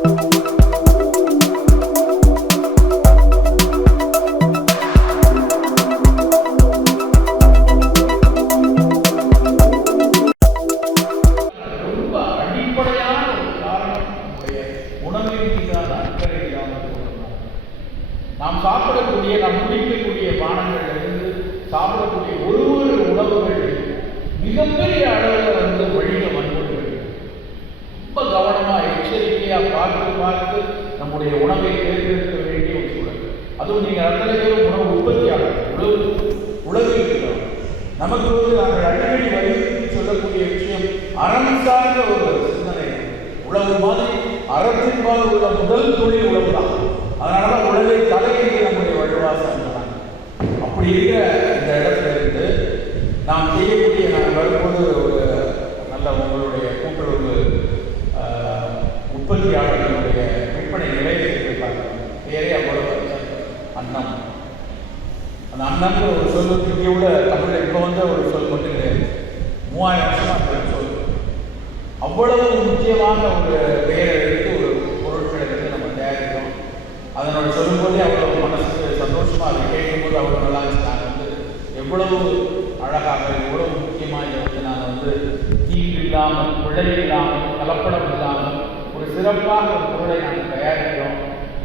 நாம் சாப்பிடக்கூடிய நாம் குடிக்கக்கூடிய பானங்களிலிருந்து சாப்பிடக்கூடிய ஒரு உணவுகள் மிகப்பெரிய அளவில் வழிக வன்முறைகள் ரொம்ப கவனமாக எச்சரிக்கையாக பார்த்து நம்முடைய உணவை தேர்ந்தெடுக்க வேண்டிய ஒரு சூழல். அதுவும் நீங்கள் அத்தனை பேரும் உணவு உற்பத்தியாளர் உலகில் இருக்கிறோம். நமக்கு நாங்கள் அடிக்கடி வலியுறுத்தி சொல்லக்கூடிய விஷயம் அறம் சார்ந்த ஒரு சிந்தனை. உழவு மாதிரி அறத்தின்பால் உள்ள முதல் தொழில் உழவு தான். அதனாலதான் உலகை தலையிட்டு நம்முடைய வள்ளுவாசம் சொன்னாங்க. அப்படி இருக்கிற இந்த இடத்துல இருந்து நாம் செய்யக்கூடிய நாங்கள் வரும்போது ஒரு நல்ல உங்களுடைய கூட்டுறவு உற்பத்தியாளர்களுடைய விற்பனை நிலையத்தில் இருக்காங்க. பேரே அவ்வளவு அன்னம். அந்த அன்னம்னு ஒரு சொல்லுக்கு இங்கே உள்ள தமிழில் இப்போ ஒரு சொல் மட்டும் கிடையாது. 3000 வருஷமா அந்த சொல் அவ்வளவு முக்கியமான ஒரு பெயரை எடுத்து ஒரு பொருட்களை எடுத்து நம்ம தயாரிக்கிறோம். அதனோட சொல்லும்போதே அவ்வளவு மனசுக்கு சந்தோஷமா அதை கேட்கும்போது அவ்வளோ நல்லா இருந்துச்சு. எவ்வளவு அழகாக எவ்வளவு முக்கியமாக இதை நாங்கள் தீங்கு இல்லாமல் பிழை இல்லாமல் கலப்படம் இல்லாமல் ஒரு சிறப்பாக ஒரு பொருளை நாங்கள் தயாரிக்கிறோம்.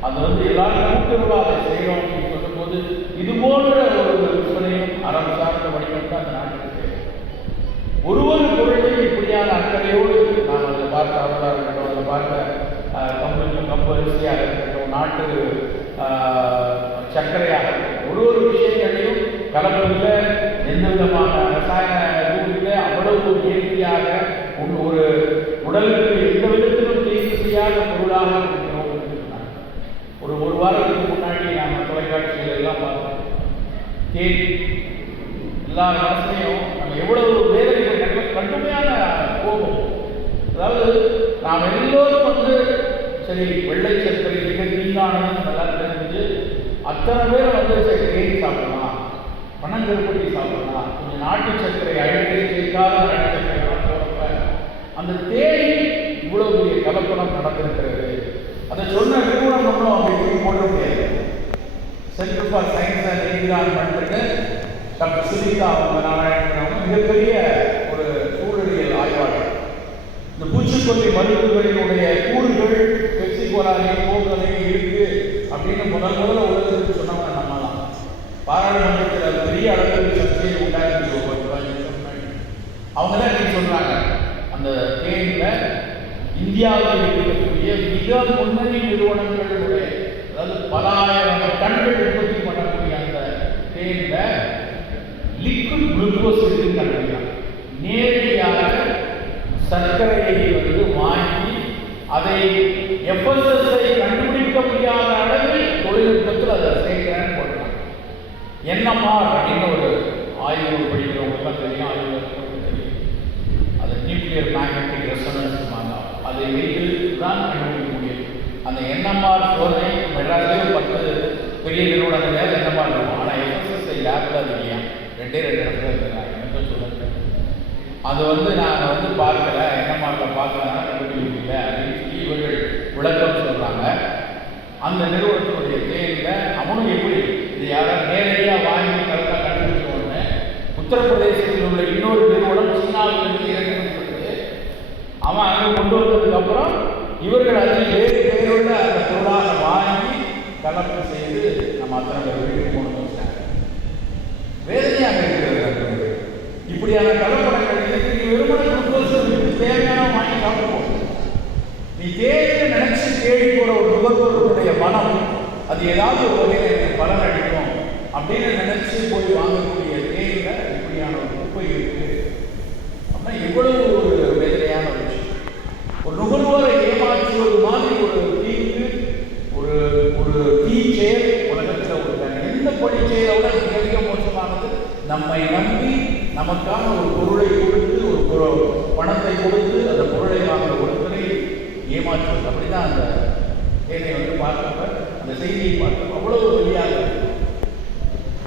அது எல்லாரும் கூட்டுறவாக அதை செய்கிறோம் அப்படின்னு சொல்லும்போது இது போன்ற ஒரு விற்பனையும் அறம் சார்ந்த வடிவம் தான் அந்த நாட்டுக்கு தேவை. ஒரு பொருளையும் இப்படியான அக்கறையோடு நாம் அதை பார்த்த அவர்களாக இருக்கட்டும், அதை பார்த்த கம்பு அரிசியாக இருக்கட்டும், நாட்டு சர்க்கரையாக இருக்கட்டும், ஒரு விஷயங்களையும் கலப்பில் எந்த விதமான ரசாயன இல்லை, அவ்வளவு இயற்கையாக ஒரு உடலுக்கு எந்த விதத்திலும் தீர்வு செய்யாத பொருளாக இருக்கிறோம். ஒரு வாரத்துக்கு முன்னாடி நாம் தொலைக்காட்சிகள் எல்லாம் பார்த்தோம். தேன் எல்லா மனசுலையும் நம்ம எவ்வளவு வேதனைகள் கடுமையான கோபம். அதாவது நாம் எல்லோரும் சரி வெள்ளை சர்க்கரை மிக தீங்கானது நல்லா தெரிஞ்சு அத்தனை பேரும் சரி தேன் சாப்பிடலாம், பனங்கருப்பட்டி சாப்பிடலாம், கொஞ்சம் நாட்டு சர்க்கரை அழுகை சேர்க்காத நாட்டு சர்க்கரைலாம் போகிறப்ப அந்த தேனில் இவ்வளவு பெரிய கலப்படம் நடந்திருக்கிறது. அதை சொன்ன நிறுவனம் ஒன்றும் அப்படி போட முடியாது. சென்டர் ஃபார் சயின்ஸ் அண்ட் என்விரான்மெண்ட்டுக்கு டாக்டர் சுனிதா நாராயணன் மிகப்பெரிய ஒரு சூழலியல் ஆய்வாளர். இந்த பூச்சிக்கொல்லி மருந்துகளினுடைய கூறுகள் பெப்சிகோலாலையும் போகலையும் இருக்கு அப்படின்னு முதல்ல உலகத்துக்கு சொன்னவங்க நம்ம தான். பாராளுமன்றத்தில் அது பெரிய அளவில் சர்ச்சையை உண்டாக்கி அவங்க தான் இன்னைக்கு சொல்றாங்க அந்த தேனில் இந்தியாவில் இருக்கக்கூடிய மிக முன்னணி நிறுவனங்களுடைய அதாவது பல ஆயிரம் டன்கள் உற்பத்தி பண்ணக்கூடிய அந்த தேனில் லிக்விட் குளுக்கோஸ் இருக்குன்னு கண்டுபிடிக்கிறாங்க. நேரடியாக சர்க்கரையை வாங்கி அதை எஃப்எஸ்எஸ்ஐ கண்டுபிடிக்க முடியாத அளவில் தொழில்நுட்பத்தில் அதை சேர்க்கிறான்னு போடுறாங்க. என்எம்ஆர் அப்படின்னு ஒரு ஆய்வு படிக்கிறவங்களுக்கு தெரியும், ஆய்வு தெரியும். அது நியூக்ளியர் மேக்னெட்டிக் ரெசனன்ஸ் அதை வைத்து தான் கண்டுபிடிக்க முடியும். அந்த என்எம்ஆர் சோதனை மெட்ராஸ்லேயே 10 பெரிய நிறுவனங்கள் என்எம்ஆர் இருக்கும். ஆனால் எஃப்எஸ்எஸ்ஐ லேபில் அது இல்லையா, 2 இடத்துல இருக்கிறாங்க. என்ன சொல்லுங்க, அது நாங்கள் பார்க்கல, என்எம்ஆரில் பார்க்கலன்னா கண்டுபிடிக்கல அப்படின்னு சொல்லி இவர்கள் விளக்கம் சொல்கிறாங்க. அந்த நிறுவனத்தினுடைய தேவையில் அவனும் எப்படி இது யாராவது நேரடியாக வாங்கி கரெக்டாக கண்டுபிடிச்ச உடனே உத்தரப்பிரதேசத்தில் உள்ள இன்னொரு நிறுவனம் சீனாவிலிருந்து இறக்குமதி அவன் அங்கே கொண்டு வந்ததுக்கப்புறம் இவர்கள் அதில் வேறு பெயருள்ள அந்த பொருளாக வாங்கி கலப்பு செய்து நம்ம அத்தனை பேர் வீட்டுக்கு கொண்டு வச்சாங்க. வேதனையாக இருக்கிறது. இப்படியான கலப்படங்கள் நீ வெறுமனை தேவையான வாங்கி சாப்பிடுவோம். நீ தேவையை நினைச்சு தேடி போற ஒரு நுகர்வோருடைய மனம் அது ஏதாவது ஒரு வகையில் எனக்கு பலன் அளிக்கும் அப்படின்னு நினைச்சு போய் வாங்கக்கூடிய தேவையில இப்படியான ஒரு குப்பை இருக்கு அப்படின்னா எவ்வளவு ஒரு வேதனையான ஒரு விஷயம். ஒரு நுகர்வோரை ஏமாற்றுவது மாதிரி ஒரு தீங்கு ஒரு ஒரு தீ செயல் உலகத்தில் ஒரு எந்த படி செயலோட மிக மோசமானது. நம்மை நம்பி நமக்கான ஒரு பொருளை கொடுத்து ஒரு பணத்தை கொடுத்து அந்த பொருளை வாங்குற ஒருத்தரை ஏமாற்றுவது. அப்படிதான் அந்த தேனை பார்க்கப்ப அந்த செய்தியை பார்க்க அவ்வளவு வழியாக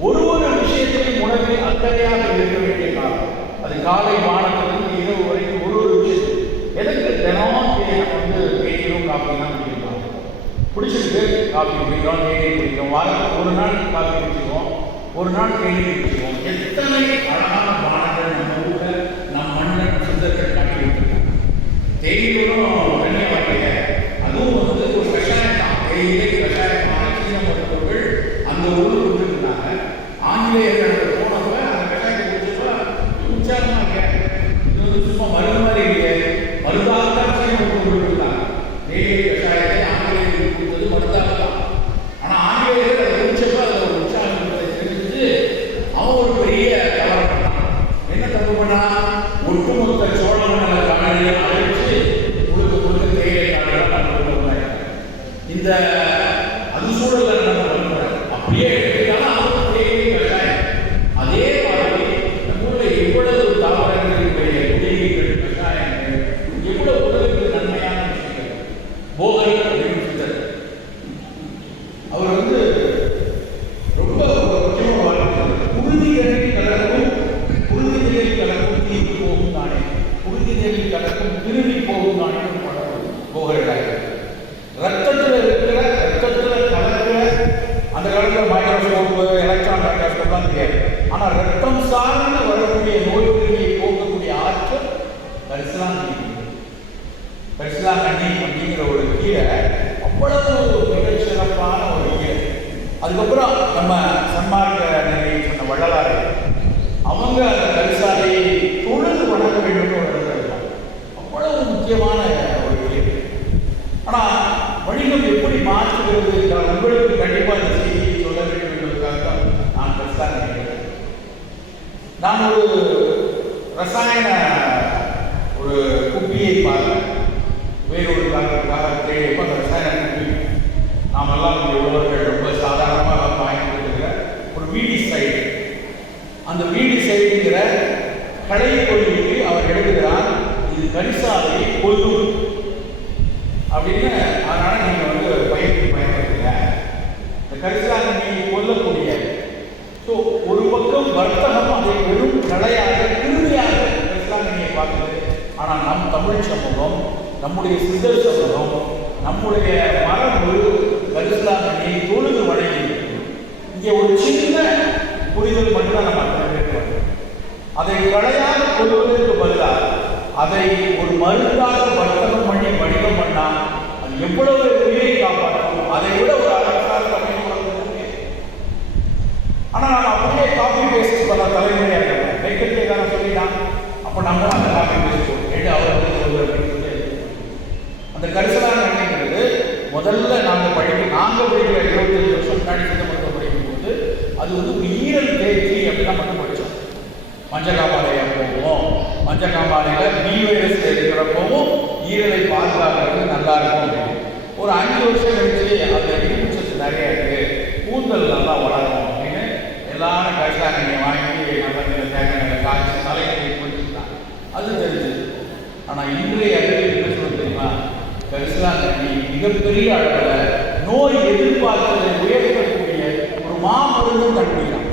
ஒரு விஷயத்தையும் உணவில் அக்கறையாக இருக்க வேண்டிய காலம். அது காலை வானத்திலிருந்து இரவு வரைக்கும் ஒரு விஷயத்தை எதற்கு தினம் தேனை 2 காப்பிலாம் முடியும். பிடிச்சிருக்கு காஃபி குடிக்கிறோம், தேநீர் குடிக்கிறோம். வாரத்துக்கு ஒரு நாள் காஃபி குடிச்சிக்குவோம், ஒரு நாள் தேநீர் குடிச்சிக்குவோம். எத்தனை அழகான பானங்கள் நம்ம ஊரில் நம் மண்ணில் சித்தர்கள் காட்டி விட்டுருக்காங்க. தேயிலும் வெள்ளை வார்த்தைய அதுவும் வந்து ஒரு கஷாயம் தான். தேயிலை கஷாயமான சீன மருத்துவர்கள் அந்த ஊரில் கொடுத்துருந்தாங்க. ஆங்கிலேயர்கள் போனப்ப அந்த கஷாயத்தை குடிச்சப்ப உற்சாகமாக இருக்க, இது வந்து சும்மா மருந்து மாதிரி இல்லையே, மருந்தாகத்தான் சீன மருத்துவர்கள் கொடுத்தாங்க. தேயிலை கஷாயத்தை ஆங்கிலேயர்கள் கொடுத்தது மருந்தாக தான். ஆனால் ஆங்கிலேயர்கள் அதை குடிச்சப்ப அதில் ஒரு உற்சாகம் என்பதை தெரிஞ்சு அவன் ஒரு பெரிய தவறு பண்ணான். என்ன தப்பு பண்ணா, ஒட்டுமொத்த சோழ மண்டல காணொலியை அழைச்சு முழுக்க முழுக்க தேயிலை காடுகளாக நம்ம உருவாயிருக்காங்க. இந்த அது சூழல்ல நம்ம வளர்ந்தாங்க. அப்படியே எடுத்துக்கிட்டாலும் அவங்க தேயிலை கஷாயம். அதே மாதிரி நம்ம ஊரில் எவ்வளவு தாவரங்களுடைய குடிநீர்கள், கஷாயங்கள், எவ்வளவு உடலுக்கு நன்மையான விஷயங்கள். போகர் அப்படின்னு சொல்றாரு. அவர் வந்து ரொம்ப முக்கியமாக வாழ்க்கை உறுதிகளில் கலக்கும், உறுதிகளில் கலக்கும் தீர்வு போகும் தானே, உறுதிகளில் கலக்கும் திரும்பி போகும் தானே போகிறார்கள். ரத்தத்தில் இருக்கிற, ரத்தத்தில் கலக்கிற, அந்த காலத்தில் மைக்ரோஸ்கோப்பு, எலக்ட்ரான் மைக்ரோஸ்கோப்லாம் தெரியாது. ஆனால் ரத்தம் சார்ந்து வரக்கூடிய நோய் கிருமியை போகக்கூடிய ஆற்றல் கரிசலாங்கண்ணி அப்படிங்கிற ஒரு கீரை அவ்வளவு மிகச் சிறப்பான ஒரு கீரை. அதுக்கப்புறம் நம்ம சன்மார்க்க நிலையை சொன்ன வள்ளலாறு அவங்க அந்த கரிசாலையை தொழுது வணங்க வேண்டும் ஒரு இடத்துல இருக்காங்க. அவ்வளவு முக்கியமான ஒரு கீரை. ஆனால் வணிகம் எப்படி மாற்றுகிறது என்றால் உங்களுக்கு கண்டிப்பாக இந்த செய்தியை சொல்ல வேண்டும் என்பதற்காக தான் நான் கரிசலாங்கண்ணி நினைக்கிறேன். நான் ஒரு ரசாயன ஒரு குப்பியை பார்த்தேன். வேறொரு காலத்திலே எப்போ அந்த ரசாயன குப்பி நாமெல்லாம் இங்கே உள்ளவர்கள் ரொம்ப சாதாரணமாக பயன்படுத்துகிற ஒரு வீடி சைடு, அந்த வீடி சைடுங்கிற கடை கொள்கைக்கு அவர் எழுதுகிறார், இது கரிசாலையை கொல்லும் அப்படின்னு. அதனால நீங்கள் வந்து பயன்படுத்துங்க, இந்த கரிசாலையை கொல்லக்கூடிய. ஸோ ஒரு பக்கம் வர்த்தகம் அதை வெறும் கலையாக திரும்பியாக கரிசலாங்கண்ணியை பார்க்குது. ஆனால் நம் தமிழ் சமூகம், நம்முடைய சித்தர் சமூகம், நம்முடைய மரபு கரிசலாங்கண்ணியை தொழுது வழங்கி இங்கே ஒரு சின்ன புரிதல் மட்டும்தான் நம்ம கேட்கிறோம். அதை கலையாக கொள்வதற்கு பதிலாக அதை ஒரு மருந்தாக வர்த்தகம் பண்ணி வணிகம் பண்ணால் அது எவ்வளவு உயிரை காப்பாற்றும். அதை விட ஒரு அரசாங்க ஆனால் நான் அப்படியே காப்பி பேஸ்ட் பண்ண தலைமுறையாக இருக்கேன். கைக்கட்டே தானே சொல்லிட்டான். அப்போ நம்ம அந்த காப்பி பேஸ்ட் எடு அவர்கள் அப்படின்னு சொல்லி அந்த கரிசலாங்கண்ணிங்கிறது முதல்ல நாங்கள் படிக்கிற 25 வருஷம் முன்னாடி சித்த மருத்துவம் படிக்கும்போது அது வந்து ஒரு ஈரல் தேய்ச்சி அப்படிலாம் மட்டும் படித்தோம். மஞ்சக்காமாலையாக போவோம், மஞ்சக்காமாலையில் பி வைரஸ் இருக்கிறப்பவும் ஈரலை பாதுகாக்கிறது நல்லா இருக்கும் அப்படின்னு. ஒரு 5 வருஷம் கழிச்சு அதில் இரும்புச்சத்து நிறைய இருக்குது, கூந்தல் நல்லா வளரும் அப்படின்னு எல்லாரும் கரிசலாங்கண்ணியை வாங்கி நல்லா தேங்காய் காய்ச்சி தலைக்கு குடிச்சுட்டாங்க. அது தெரிஞ்சது. ஆனால் இன்றைய அறிவியல் என்ன சொல்ல தெரியுமா, கரிசலாங்கண்ணி மிகப்பெரிய அளவில் நோய் எதிர்பார்த்ததை உயர்த்தக்கூடிய ஒரு மாமருந்தும் கண்டுபிடிக்கிறான்.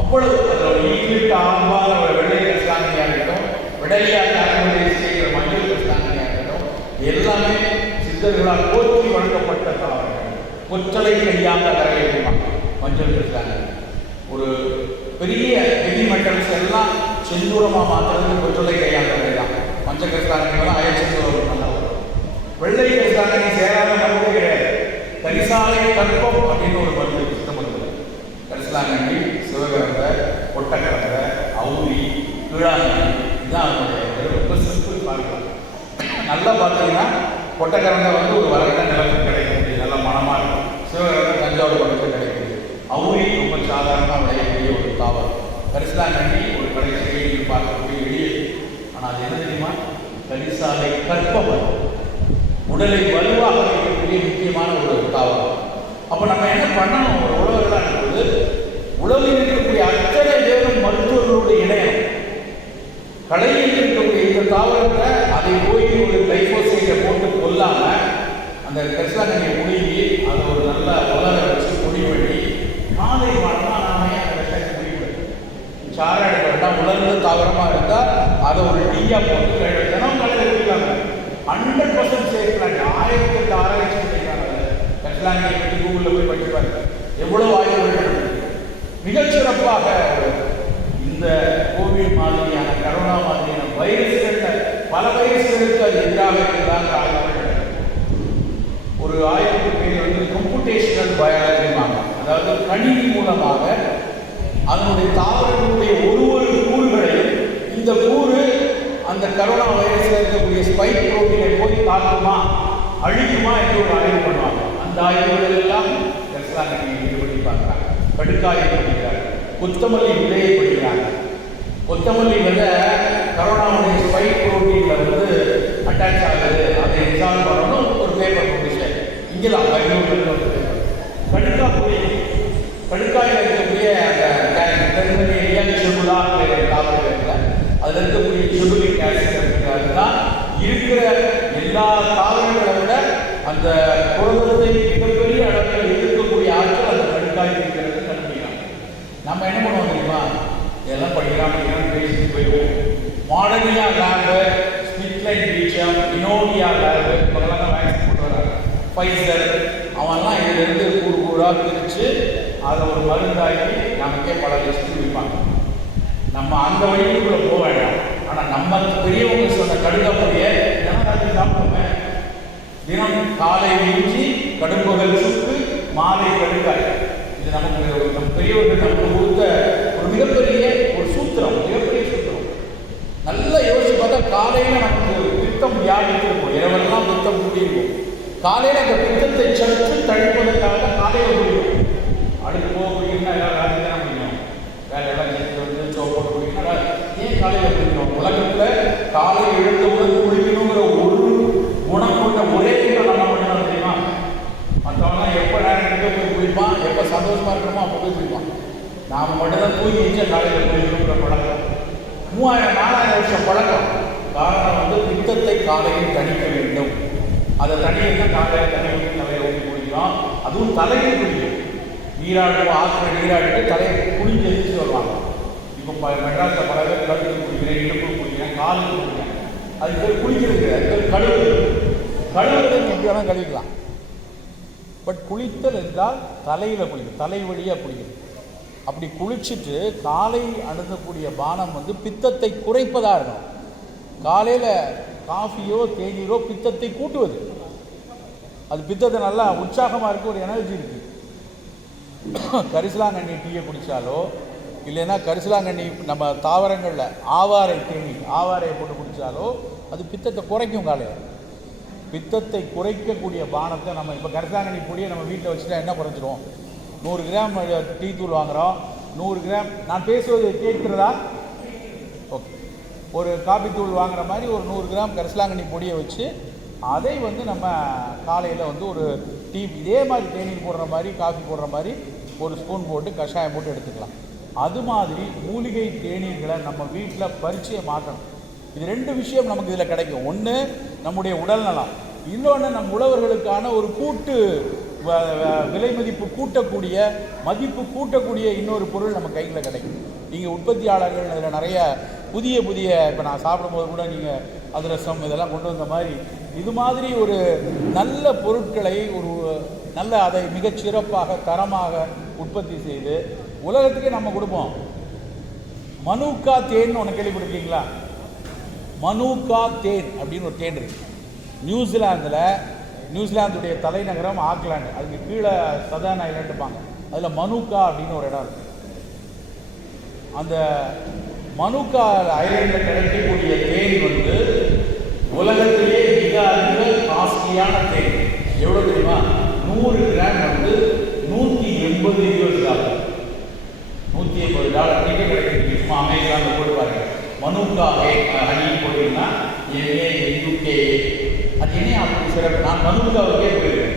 அவ்வளவு அதில் ஈக்கிட்டு ஆரம்பமாக வெள்ளை கரிசலாங்கண்ணியாக இருக்கட்டும், விடையாக அறுவடை செய்கிற மஞ்சள் கரிசலாங்கண்ணியாக இருக்கட்டும், எல்லாமே சித்தர்களால் போற்றி வழங்கப்பட்ட தாவரங்கள். கொச்சலை கையாந்த கரையை மஞ்சள் கரிசலாங்கண்ணி ஒரு பெரிய ஹெவி மெட்டல்ஸ் எல்லாம் செந்தூரமாக மாற்றுறது கொச்சலை கையாந்த கரை தான். மஞ்சள் கரிசலாங்கண்ணி அயற்செந்தூரம் பண்ண வெள்ளை கரிசலாங்கண்ணி சேராத மருந்து கிடையாது. கரிசாலை கற்பம் அப்படின்னு ஒரு மருந்து சித்த மருந்து. கரிசலாங்கண்ணி, சிவகரந்த, கொட்டக்கரந்த, அவுரி, கீழாங்கண்ணி, இதுதான் அதனுடைய ரொம்ப சிம்பிள் பார்க்கலாம். நல்லா பார்த்தீங்கன்னா கொட்டக்கரந்த வந்து ஒரு வரகட்ட நிலத்தில் கிடைக்கக்கூடிய நல்ல மனமாக இருக்கும். சிவகரந்த தஞ்சாவூர் பக்கத்தில் கிடைக்குது. அவுரி ரொம்ப சாதாரணமாக விளையக்கூடிய ஒரு தாவரம். கரிசலாங்கண்ணி ஒரு கடைசி செய்தியில் பார்க்கக்கூடிய எளிய. ஆனால் அது என்ன தெரியுமா, கரிசாலை கற்பம், உடலை வலுவாக வைக்கக்கூடிய முக்கியமான ஒரு தாவரம். அப்போ நம்ம என்ன பண்ணணும், ஒரு உழவர்களாக இருக்கும்போது உலகில் இருக்கக்கூடிய அத்தனை பேரும் மருத்துவர்களுடைய இணையம் கலையில் இருக்கக்கூடிய இந்த தாவரத்தை அதை போய் ஒரு லைஃபோசைட்டை போட்டு கொல்லாமல் அந்த கரிசலாங்கண்ணியை முழுகி அதை ஒரு நல்ல உலக வச்சு பொடி பண்ணி காலை மரமாக நாம அந்த விஷயத்தை பொடி பண்ணி சாரை எடுக்கிறதா உலர்ந்து தாவரமாக இருந்தால் அதை ஒரு டீயாக போட்டு தினம் கலையில் குடிக்காங்க. 100% சேஃப். 1008 ஆராய்ச்சி பண்ணியிருக்காங்க. கரிசலாங்கண்ணியை பற்றி கூகுளில் போய் படிச்சு பாருங்க, எவ்வளவு ஆய்வுகள் மிகச்சிறப்பாக இந்த கோவிட் மாதிரியான கரோனா மாதிரியான வைரஸ்கள் பல வைரஸ்களுக்கு அது எதிராக இருக்கிறதாக ஆய்வுகள். ஒரு ஆய்வுக்கு பேர் வந்து கம்ப்யூட்டேஷனல் பயாலஜிமாங்க, அதாவது கணினி மூலமாக அதனுடைய தாவரங்களுடைய ஒரு கூறுகளையும் இந்த கூறு அந்த கரோனா வைரஸில் இருக்கக்கூடிய ஸ்பைக் புரோட்டீனை போய் தாக்குமா அழிக்குமா என்று ஒரு ஆய்வு பண்ணுவாங்க. அந்த ஆய்வுகள் எல்லாம் கரிசலாங்கண்ணியை ஈடுபடுத்தி பார்க்குறாங்க. கடுக்காயை படிக்கிறாங்க, கொத்தமல்லி விதையை படிக்கிறாங்க. கொத்தமல்லி விதை கரோனாவுடைய ஸ்பைக் புரோட்டீனில் வந்து அட்டாச் ஆகுது, அதை எக்ஸாம் பண்ணணும் ஒரு பேப்பர் பப்ளிஷர் இங்கெல்லாம் பயன்படுத்த ஒரு பேப்பர். கடுக்காய் பொடி, கடுக்காயில் இருக்கக்கூடிய அந்த தாவரங்கள் அதில் இருக்கக்கூடிய செபுலிக் ஆசிட் அப்படிங்கிறது தான் இருக்கிற எல்லா தாவரங்களை விட அந்த புரதத்தை மிகப்பெரிய அளவில் இருக்கக்கூடிய ஆட்கள் அந்த கடுக்காய் இருக்கிறது கண்டுபிடிக்கலாம். நம்ம என்ன பண்ணுவோம் தெரியுமா, இதெல்லாம் படிக்கலாம் பேசிட்டு போயிடுவோம். மாடர்னியா லேபு, ஸ்மித்லைன் பீச்சம், இனோவியா லேபு இவங்கெல்லாம் தான் வேக்சின் போட்டு வராங்க. ஃபைசர் அவன்லாம் இதிலிருந்து கூறாக பிரித்து அதை ஒரு மருந்தாக்கி நமக்கே பல லிஸ்ட்டு விற்பாங்க. நம்ம அந்த வழிக்குள்ளே போக வேண்டாம். ஆனால் நம்ம பெரியவங்க சொன்ன கடுகாப்புடைய தினராத்திரி சாப்பிடுவோமே, தினம் காலை வீழ்ச்சி கடும்புகள் சுக்கு மாலை கடுக்காய், இது நமக்கு நம் பெரியவர்கள் நமக்கு கொடுத்த ஒரு மிகப்பெரிய ஒரு சூத்திரம், மிகப்பெரிய சூத்திரம். நல்லா யோசிச்சு பார்த்தா காலையில் நமக்கு பித்தம் வியாதித்து இருக்கும், இரவெல்லாம் பித்தம் கூட்டியிருக்கும். காலையில் அந்த பித்தத்தை சற்று தடுப்பதற்காக காலையில் குடிக்கும். அடுத்து போக குடிக்கணும்னா எல்லாம் ராத்திரி தானே குடிக்கணும், வேலையெல்லாம் சேர்த்து வந்து சோப்போட்டு குடிக்கணும். ஏன் காலையில் குடிக்கணும்? உலகத்தில் காலை எழுந்தவுடன் குடிக்கணுங்கிற ஒரு குணம் கொண்ட ஒரே குணம் நம்ம மட்டும்தான் தெரியுமா. மற்றவங்களாம் எப்போ நேரம் எங்கே போய் குடிப்பான், எப்போ சந்தோஷமாக இருக்கணுமோ அப்போ போய் குடிப்பான். நாம் மட்டும்தான் தூங்கி வச்சா காலையில் குடிக்கணுங்கிற பழக்கம் 3000-4000 வருஷம் பழக்கம். காரணம் வந்து பித்தத்தை காலையில் தணிக்க வேண்டும். அதை தண்ணியை காலையில் தலையை ஊற்றி குடிக்கிறோம். அதுவும் தலையை குடிக்கும். நீராடுவோம், ஆற்றுல நீராடிட்டு தலையை குடிஞ்சு எழுதிச்சு வருவாங்க. இப்போ மெட்ராஸில் பல பேர் கழுத்து குடிக்கிறேன், இடுப்பு குடிக்கிறேன், காலுக்கு குடிக்கிறேன். அது பேர் குளிக்கிறது, அது பேர் கழுவுறது. கழுவுறது எப்படியான கழுவிக்கலாம். பட் குளித்தல் என்றால் தலையில் குளிக்கும், தலை வழியாக குளிக்கும். அப்படி குளிச்சுட்டு காலை அணுகக்கூடிய பானம் வந்து பித்தத்தை குறைப்பதாக இருக்கணும். காலையில் காஃபியோ தேநீரோ பித்தத்தை கூட்டுவது, அது பித்தத்தை நல்லா உற்சாகமாக இருக்குது, ஒரு எனர்ஜி இருக்குது. கரிசலாங்கண்ணி டீயை குடித்தாலோ இல்லைன்னா கரிசலாங்கண்ணி நம்ம தாவரங்களில் ஆவாரை தேநீர், ஆவாரையை போட்டு குடித்தாலோ அது பித்தத்தை குறைக்கும். காலையில் பித்தத்தை குறைக்கக்கூடிய பானத்தை நம்ம இப்போ கரிசலாங்கண்ணி பொடியை நம்ம வீட்டில் வச்சுட்டா என்ன குறைச்சிடுவோம்? 100 கிராம் டீ தூள் வாங்குகிறோம், 100 கிராம், நான் பேசுவது கேட்கிறதா? ஓகே, ஒரு காபி தூள் வாங்குகிற மாதிரி ஒரு 100 கிராம் கரிசலாங்கண்ணி பொடியை வச்சு அதை வந்து நம்ம காலையில் வந்து ஒரு டீ இதே மாதிரி தேநீர் போடுற மாதிரி காஃபி போடுற மாதிரி ஒரு ஸ்பூன் போட்டு கஷாயம் போட்டு எடுத்துக்கலாம். அது மாதிரி மூலிகை தேநீர்களை நம்ம வீட்டில் பரிச்சையை மாற்றணும். இது 2 விஷயம் நமக்கு இதில் கிடைக்கும். ஒன்று நம்முடைய உடல் நலம், இன்னொன்று நம் உழவர்களுக்கான ஒரு கூட்டு விலை மதிப்பு கூட்டக்கூடிய, மதிப்பு கூட்டக்கூடிய இன்னொரு பொருள் நம்ம கையில் கிடைக்கும். நீங்கள் உற்பத்தியாளர்கள் அதில் நிறைய புதிய இப்போ நான் சாப்பிடும்போது கூட நீங்கள் அதிரசம் இதெல்லாம் கொண்டு வந்த மாதிரி இது மாதிரி ஒரு நல்ல பொருட்களை ஒரு நல்ல அதை மிகச்சிறப்பாக தரமாக உற்பத்தி செய்து உலகத்துக்கே நம்ம கொடுப்போம். மனுக்கா தேன் ஒன்று கேள்விப்பட்டிருக்கீங்களா? மனுக்கா தேன் அப்படின்னு ஒரு தேன் இருக்கு நியூசிலாந்தில். நியூசிலாந்துடைய தலைநகரம் ஆக்லாண்டு, அதுக்கு கீழே சதர்ன் ஐலாண்டுப்பாங்க. அதில் மனுக்கா அப்படின்னு ஒரு இடம் இருக்குது. அந்த மனுக்கா ஐலாண்டில் கிடைக்கக்கூடிய தேன் வந்து உலகத்திலே மிக அதிக காஸ்ட்லியான தேன். எவ்வளோ தெரியுமா? 100 கிராம் வந்து $180. $180 டிக்கெட் கிடைக்கும். சும்மா அமேசானில் போட்டு பாருங்க, மனுக்கா ஹனி போட்டிங்கன்னா MANUKA. அது என்ன அப்படி சிறப்பு? நான் மனுக்காவுக்கே போயிருக்கேன்.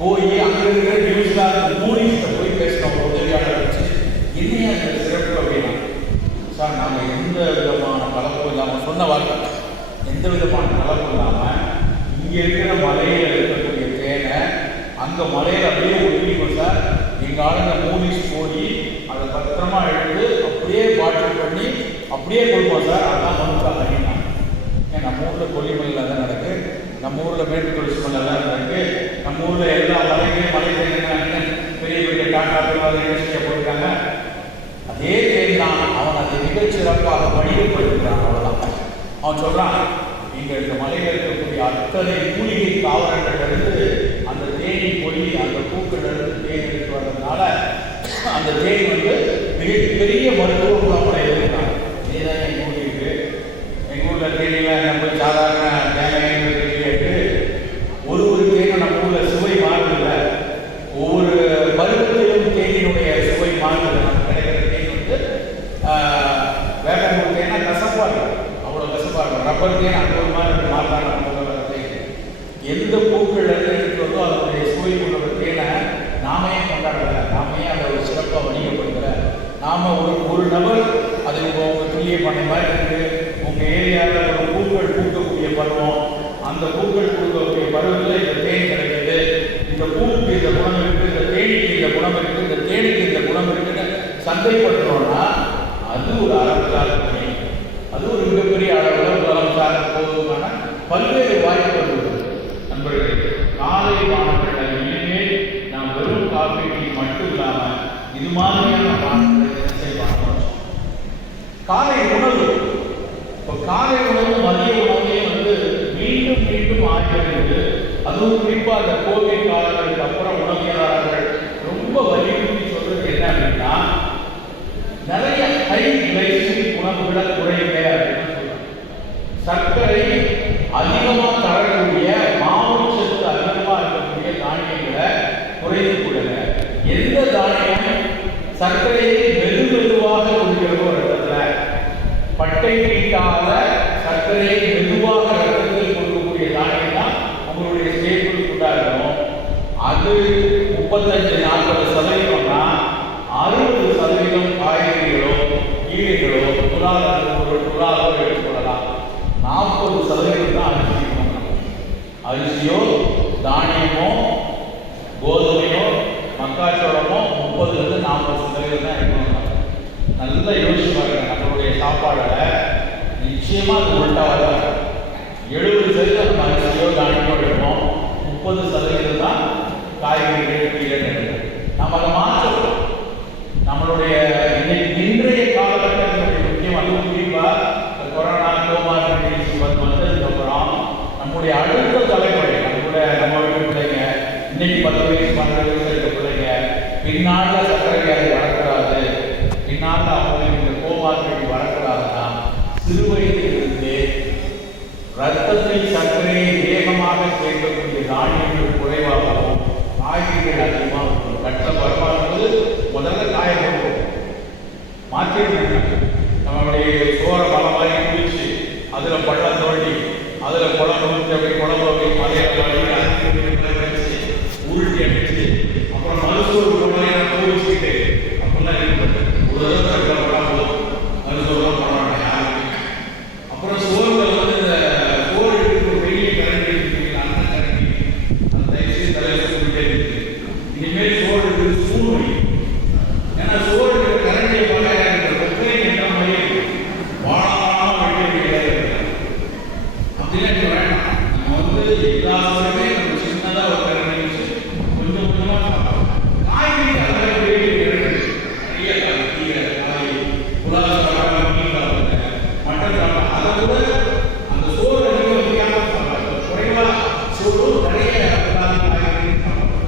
போய் அங்கே இருக்கிற நியூசிலாந்து மூனிஸ்ட்டை போய் பேசினோம் உதவியாளர் வச்சு, என்னையா இந்த சிறப்பு அப்படின்னா, சார் நாங்கள் எந்த விதமான கலப்பும் இல்லாமல், சொன்ன வார்த்தை எந்த விதமான கலப்பும் இல்லாமல் இங்கே இருக்கிற மலையில் இருக்கக்கூடிய தேனை அங்கே மலையில் அப்படியே ஒட்டிக்கும் சார். எங்கள் ஆளுங்க மூனிஸ் போய் அதை பத்திரமா எடுத்து அப்படியே பாட்டில் பண்ணி அப்படியே கொடுப்போம் சார். அதுதான் மனுக்கா ஹனினா. நம்ம ஊரில் கொல்லிமலையில் தான் நடக்குது, நம்ம ஊரில் மேற்கு தொடர்ச்சி மலையில் தான் இருக்குது, நம்ம ஊரில் எல்லா மலைகளையும் அவன் சொல்றான், இங்க இந்த மலையில் இருக்கக்கூடிய அத்தனை மூலிகை தாவரங்கள் இருந்து அந்த தேனி போய் அந்த பூக்கள் இருந்து தேன் எடுத்து வர்றதுனால அந்த தேன் மிகப்பெரிய மருத்துவ குணமுடைய இருக்காங்க. இதுதான் எங்கள் ஊர் இருக்கு. எங்கள் ஊரில் தேனிலாம் நம்ம சாதாரண தேங்காய் கேட்டு ஒரு தேனை நம்ம ஊரில் சுவை மாறுதில்ல. ஒவ்வொரு பருவத்திலும் தேனினுடைய சுவை மாறுதல். நமக்கு கிடைக்கிற தேன் வேப்பம்பூ தேனா கசப்பாக இருக்கும், அவ்வளோ கசப்பாக இருக்கும். ரப்பர் தேன் அந்த ஒரு மாதிரி மாறாங்க. எந்த பூக்கள் எடுத்து வந்தோ அதனுடைய சுவை உள்ள தேனை நாமே கொண்டாடல, நாமே அதை ஒரு சிறப்பாக வணிகப்படுத்தல. நாம் ஒரு நபர் அது உங்கள் துல்லிய பண்ணை மாதிரி இருக்குது. உங்கள் ஏரியாவில் ஒரு பூக்கள் பூக்கக்கூடிய பருவம், அந்த பூக்கள் பூக்கக்கூடிய பருவத்தில் இந்த தேன் கிடைக்கிது. இந்த பூவுக்கு இந்த குணம் இருக்குது, இந்த தேனிக்கு இந்த குணம் இருக்குது, இந்த தேனிக்கு இந்த குணம் இருக்குன்னு சந்தைப்படுத்துறோம்னா அது ஒரு அளவுக்கான பணி. அது ஒரு மிகப்பெரிய அளவில் உலகம் சார்ந்த போவதுக்கான பல்வேறு வாய்ப்புகள் உள்ளது. நண்பர்களே, காலை மாணவர்கள் இனிமேல் நாம் வெறும் காஃபி டீ மட்டும் இல்லாமல் இது மாதிரியான மாணவர்களை பார்க்கணும். காலை உணவு, இப்போ காலை உணவு மதிய உணவையும் மீண்டும் மீண்டும் ஆய்வறிந்து, அதுவும் குறிப்பாக அந்த கோவிட் காலங்களுக்கு அப்புறம் உணவியலாளர்கள் ரொம்ப வலியுறுத்தி சொல்றது என்ன அப்படின்னா, நிறைய ஹை கிளைசிமிக் உணவுகளை குறைங்க அப்படின்னு சொல்றாங்க. சர்க்கரை அதிகமாக தரக்கூடிய மாவுச்சத்து அதிகமாக இருக்கக்கூடிய தானியங்களை குறைத்து கொடுங்க. எந்த தானியம் சர்க்கரையை மெதுவாக குடிக்கிறதோ ரத்தத்துல, பட்டை நீட்டாத சர்க்கரையை மெதுவாக ரத்தத்தில் கொடுக்கக்கூடிய தானியம் தான் உங்களுடைய ஸ்டேபிள் ஃபுட்டா இருக்கும். அது 35-40% 60% காய்கறிகளோ கீரைகளோ புலாவோ எடுத்துக்கொள்ளலாம். 40% தான் அரிசியோ தானியமோ கோதுமையோ மக்காச்சோளமோ 30-40% தான் இருக்கணும். நல்லா யோசிச்சு பாருங்க. நம்மளுடைய சாப்பாடோட நிச்சயமா அது உள்டாக தான் 70% நம்ம அரிசியோ தானியமோ எடுப்போம், 30% தான் காய்கறிகள் கீரைகள். நம்ம அதை மாற்றணும். நம்மளுடைய இன்றைய காலகட்டத்தினுடைய முக்கியம் அது குறிப்பாக கொரோனா கோமாரிட்டி வந்ததுக்கு அப்புறம் நம்முடைய அடுத்த தலைமுறை நம்ம வீட்டு பிள்ளைங்க இன்னைக்கு 10 வயசு 12 வயசு இருக்க பிள்ளைங்க பின்னால சர்க்கரை வியாதி வரக்கூடாது, பின்னால அவங்களுக்கு இந்த கோமாரிட்டி வரக்கூடாதுன்னா சிறு வயதிலிருந்து ரத்தத்தில் சர்க்கரையை வேகமாக சேர்க்கக்கூடிய தானியங்கள் குறைவாகவும் காய்கறிகள் அதிகமாக கட்டம் வருமானது முதல்ல காயப்படும் மாற்றிடுறாங்க. நம்மளுடைய சோற பல மாதிரி குளிச்சு அதில் பள்ளம் தோண்டி அதில் குழம்பு ஊற்றி அப்படி குழம்பு அப்படி மலையை வச்சு உருட்டி அடிச்சு அப்புறம் மருத்துவ மாதிரியான பூ வச்சுக்கிட்டு அப்படிலாம் இருக்கு. ஒரு தடவை படம் மருத்துவம் பண்ண யாருமே. அப்புறம் சோறுகள் இந்த சோறு எடுத்து பெரிய கரண்டி இருக்குங்களா, அண்ணன் கரண்டி அந்த தயவுசெய்து தலைவர் சொல்லிட்டே இருக்கு. இனிமேல் சோறு எடுத்து ஸ்பூன் வழி, ஏன்னா சோறு கரண்டியை போல ஒற்றை என்ற முறையில் வாழாமல் வைக்க அப்படின்னா வேண்டாம். நம்ம எல்லா சோறுமே நம்ம சின்னதாக ஒரு கரண்டி வச்சு கொஞ்சம் கொஞ்சமாக சாப்பிடலாம். காய்கறி அதில் நிறைய கீரை காய் புலால் சாப்பிடலாம், மீன் சாப்பிடுங்க, மட்டன் சாப்பிடலாம். அதை கூட அந்த சோறு அதிகம் வைக்காமல் சாப்பிடலாம். குறைவாக சோறு நிறைய காய்கறி சாப்பிடலாம்.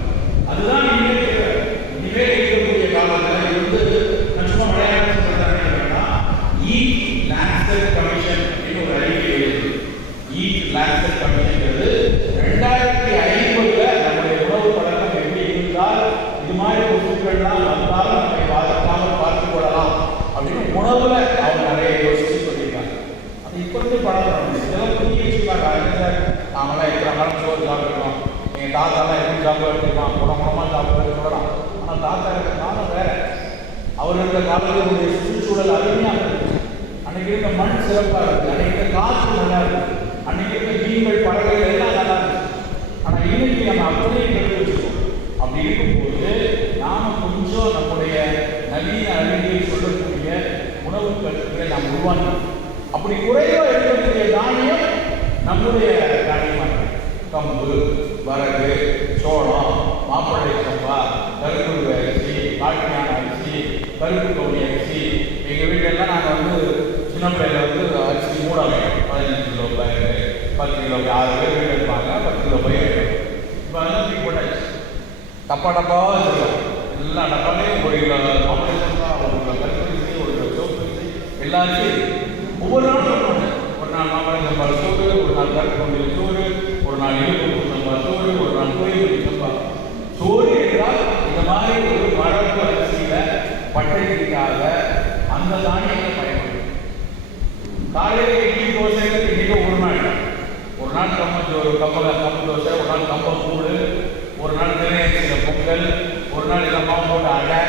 அதுதான் இனிமேல் இருக்கக்கூடிய காலத்தில் நான் சும்மா விளையாட்டு சொல்றேன்னா ஈட் லான்செட் கமிஷன் அப்படின்னு ஒரு அறிக்கை எழுது. ஈட் லான்செட் கமிஷன்ங்கிறது 2050 நம்முடைய உணவு பழக்கம் எப்படி இருந்தால் இது மாதிரி பொருட்கள்லாம் வந்தாலும் நம்மை பாதிக்காமல் பார்த்துக் கொள்ளலாம் அப்படின்னு உணவுல அவங்க நிறைய யோசிச்சு சொல்லியிருக்காங்க. அது இப்போது பழக்கம் இதெல்லாம் புரிய வச்சுக்காங்க. நாமெல்லாம் எத்தனை நாளும் சோறு சாப்பிட்டுருக்கோம், எங்கள் தாத்தாலாம் எப்படி சாப்பிட எடுத்துக்கலாம், குணமாக சாப்பிட சொல்லலாம். ஆனால் தாத்தா இருக்கிற காலம் வேற, அவர் இருக்கிற காலத்தினுடைய சுற்றுச்சூழல் அருமையாக இருக்கு. அன்னைக்கு இருக்க மண் சிறப்பாக இருக்கு, அன்னைக்கு இருக்க காற்று நல்லா இருக்கு, அன்னைக்கு இருக்க மீன்கள் பறவைகள் எல்லாம் நல்லா இருக்கு. ஆனால் இன்னைக்கு நம்ம அப்படியே கெடுத்து வச்சுக்கோம். அப்படி இருக்கும்போது நாம கொஞ்சம் நம்முடைய நவீன அறிவியல் சொல்லக்கூடிய உணவு கருத்துக்களை நாம் உருவாக்கணும். அப்படி குறைவாக இருக்கக்கூடிய தானியம் நம்முடைய தானியமாக கம்பு, வரகு, சோளம், மாப்பிள்ளை சம்பா, கருப்பு அரிசி, காட்டியான அரிசி, கருப்பு கவுனி அரிசி. எங்கள் வீட்டிலலாம் நாங்கள் சின்ன பிள்ளையில அரிசி மூட வைக்கணும். டப்பாவாக வச்சுருக்காங்க. எல்லா டப்பாலையும் ஒரு கிலோ மாம்பழ சம்பா, ஒரு கிலோ கருப்பரிசி, ஒரு கிலோ சிவப்பரிசி எல்லாத்தையும் ஒவ்வொரு நாளும் ஒன்று. ஒரு நாள் மாம்பழ சம்பா சோறு, ஒரு நாள் கருப்பு சோறு, ஒரு நாள் இழுப்பு சம்பா சோறு, ஒரு நாள் கோயில் சம்பா சோறு என்றால் இந்த மாதிரி ஒரு மரபு அரிசியில் பட்டத்திற்காக அந்த தானியங்களை பயன்படுத்தும். காலையில் இட்லி தோசைகளுக்கு மிக ஒரு நாள் கம்பஞ்சோறு, கம்பு தோசை, ஒரு நாள் கம்பக்கூடு, ஒரு நாள் திரையரசியில் பொங்கல், ஒரு நாள் இதமாக போட்ட அடை,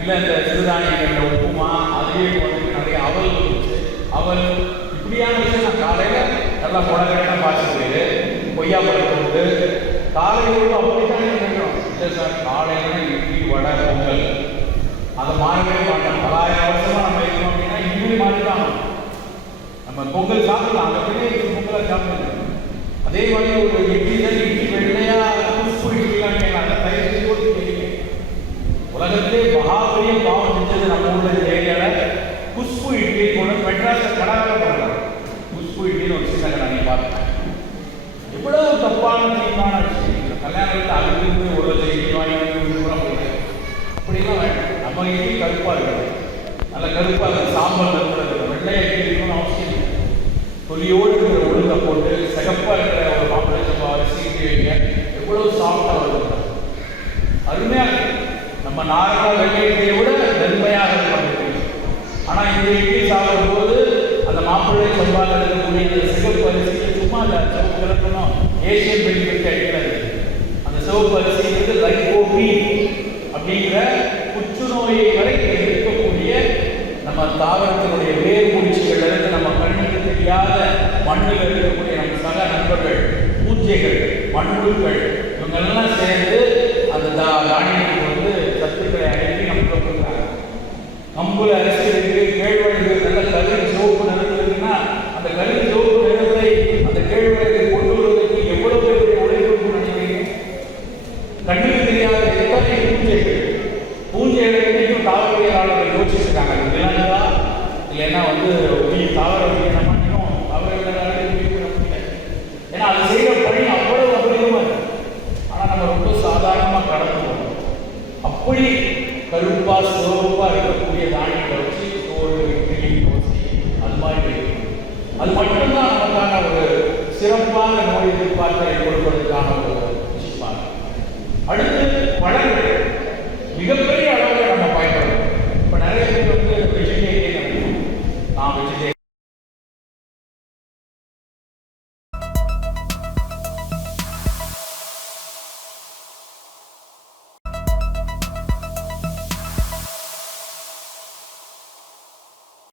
இல்லை இந்த சிறுதானியங்களில் உப்புமா, அதுலேயே வந்து நிறைய அவல் இருந்துச்சு. அவல் இப்படியான விஷயம் நான் காலையில் நல்லா முடகெல்லாம் பார்த்துட்டு கொய்யா பழம் போட்டு காலையில் அப்படித்தானே நினைக்கிறோம். இல்லை சார், காலையில் இட்லி வடை பொங்கல் அதை மாறவே மாட்டோம். 1000 வருஷமாக நம்ம இருக்கோம் அப்படின்னா இனிமேல் மாறிதான். நம்ம பொங்கல் சாப்பிடலாம், அந்த பிள்ளைய பொங்கலாக சாப்பிடலாம். அதே மாதிரி ஒரு இட்லி வெள்ளையா குஷ்பு இட்லிலாம் கேட்கலாம். தயிர் போட்டு கேட்க உலகத்திலே மகாபெரிய பாவம் செஞ்சது நம்ம ஊரில் ஏரியாவில் குஷ்பு இட்லி கூட மெட்ராஸில் கடாக போடுறாங்க. குஷ்பு இட்லின்னு ஒரு சின்ன கடை நீங்கள் பார்த்துட்டேன். எவ்வளவு தப்பான தீர்மான விஷயம். கல்யாணத்தில் அதுக்கு ஒரு லட்சம் இட்லி வாங்கி அப்படிலாம் வேண்டாம். நம்ம இட்லி கருப்பாக இருக்குது, நல்ல கருப்பாக சாம்பார் இருக்கிறது, வெள்ளையா இட்லி இருக்கணும்னு அவசியம் இல்லை. தொலியோடு இருக்கிற ஒழுங்கை போட்டு சிகப்பாக இருக்கிற ஒரு மாம்பழ சம்பா அரிசி இட்லி வைங்க, எவ்வளவு சாஃப்டாக வருது, அருமையாக இருக்கு. நம்ம நார்மலாக வெள்ளை இட்லியை விட வெண்மையாக இருக்கு. ஆனால் இந்த இட்லி சாப்பிடும் போது அந்த மாப்பிள்ளை சம்பாவில் இருக்கக்கூடிய அந்த சிகப்பு அரிசி சும்மா இல்லை, சிவப்பு கலக்கணும் ஏசியன் பெனிஃபிட் அடிக்கிறது. அந்த சிவப்பு அரிசிங்கிறது லைகோபீன் அப்படிங்கிற புற்றுநோயை வரை இருக்கக்கூடிய நம்ம தாவரத்தினுடைய வேர் மூச்சுகளிலிருந்து நம்ம கண்ணுக்கு தெரியாத மண்ணில் இருக்கக்கூடிய நம்ம சக நண்பர்கள், பூஜைகள், மண்ணுகள் இவங்கெல்லாம் சேர்ந்து அந்த தானியத்துக்கு வந்து சத்துக்களை அனுப்பி நமக்கு கொடுக்குறாங்க. கம்புல அரிசி இருக்கு, கேழ்வரகு நல்ல கருவி சிவப்பு நிறத்தில் இருக்குன்னா அந்த கருவி சிவப்பு நிறத்தை அந்த கேழ்வரகு கொண்டு வருவதற்கு எவ்வளவு பேருடைய உழைப்பு நினைக்கிறீங்க? கண்ணுக்கு தெரியாத எத்தனை பூஞ்சைகளுக்கும் தாவரவியலாளர்கள் யோசிச்சிருக்காங்க. விலங்குதா இல்லைன்னா வந்து தாவர உயிரினம் மட்டும் தாவரவியலாளர்கள் முடியாது. ஏன்னா அது செய்கிற பணி அவ்வளவு அபரிதமாக இருக்கு. ஆனால் நம்ம ரொம்ப சாதாரணமாக கடந்து போகணும். அப்படி கருப்பா சிவப்பா இருக்கக்கூடிய தானியத்தை வச்சு சோறு, இட்லி, தோசை அது மாதிரி அது மட்டும்தான் நமக்கான ஒரு சிறப்பான நோய் எதிர்பார்ப்பை கொடுப்பதற்கான ஒரு விஷயமாக. அடுத்து பழங்கள் மிகப்பெரிய